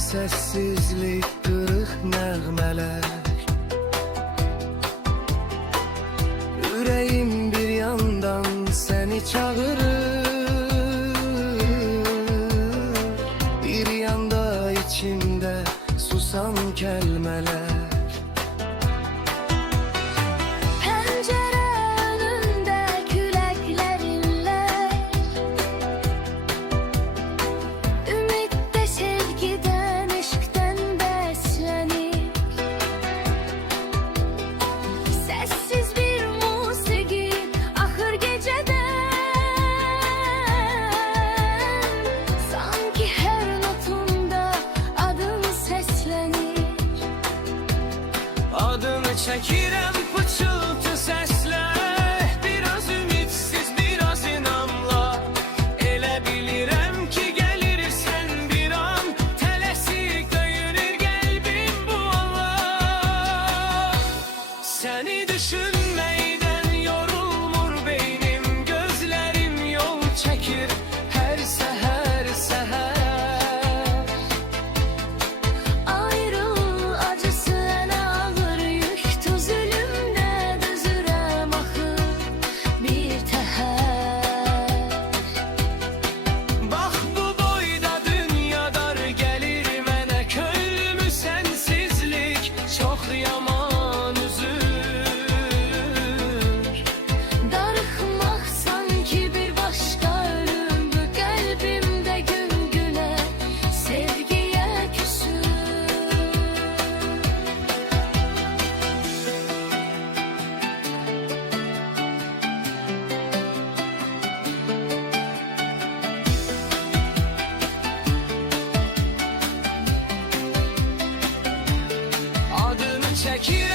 sessizlik, qırıq nəğmələr. Ürəyim bir yandan səni çağırır, bir yanda içimdə susan kəlmələr. Adını çəkirəm pıçıltı səslə, biraz ümidsiz, biraz inamla. Elə bilirəm ki gəlirsən bir an, tələsik döyünür qəlbim bu anlar. Səni düşünməkdən yorulmur beynim, gözlərim yol çəkir hər səhər səhər. Yaman üzür, darıxmaq sanki bir başqa ölüm, bu qəlbimdə gün günə sevgiyə küsür. adını çəkirəm